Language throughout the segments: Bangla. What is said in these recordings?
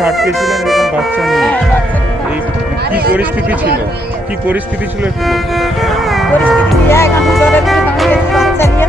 মধ্যে আটকেছিলেন এরকম বাচ্চা নিয়ে, এই কি পরিস্থিতি ছিল, কি পরিস্থিতি ছিল একটু বলুন। পরিস্থিতি কি এখন জ্বরের মধ্যে দাঁড়িয়ে আছি বাচ্চা নিয়ে।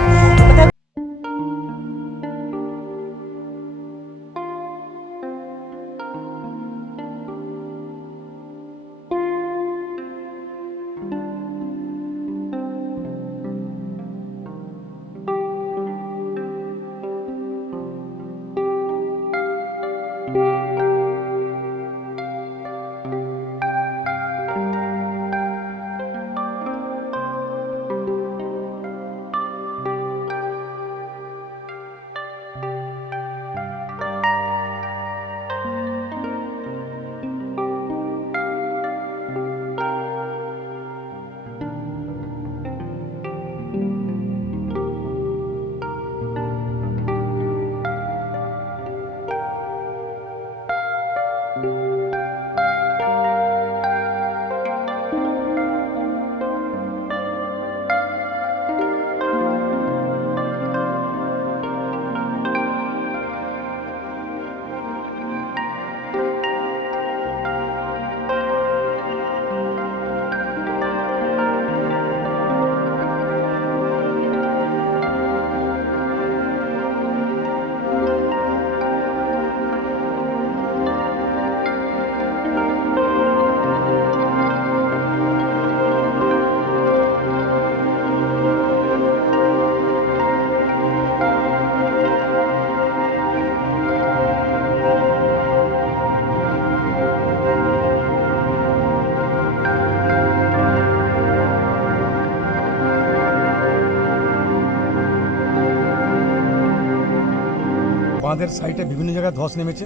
বাঁধের সাইডে বিভিন্ন জায়গায় ধস নেমেছে।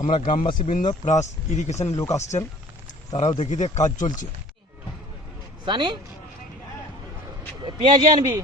আমরা গ্রামবাসীবৃন্দ প্লাস ইরিগেশনের লোক আসছেন, তারাও দেখি দিয়ে কাজ চলছে। সানি পেঁয়াজি আনবি।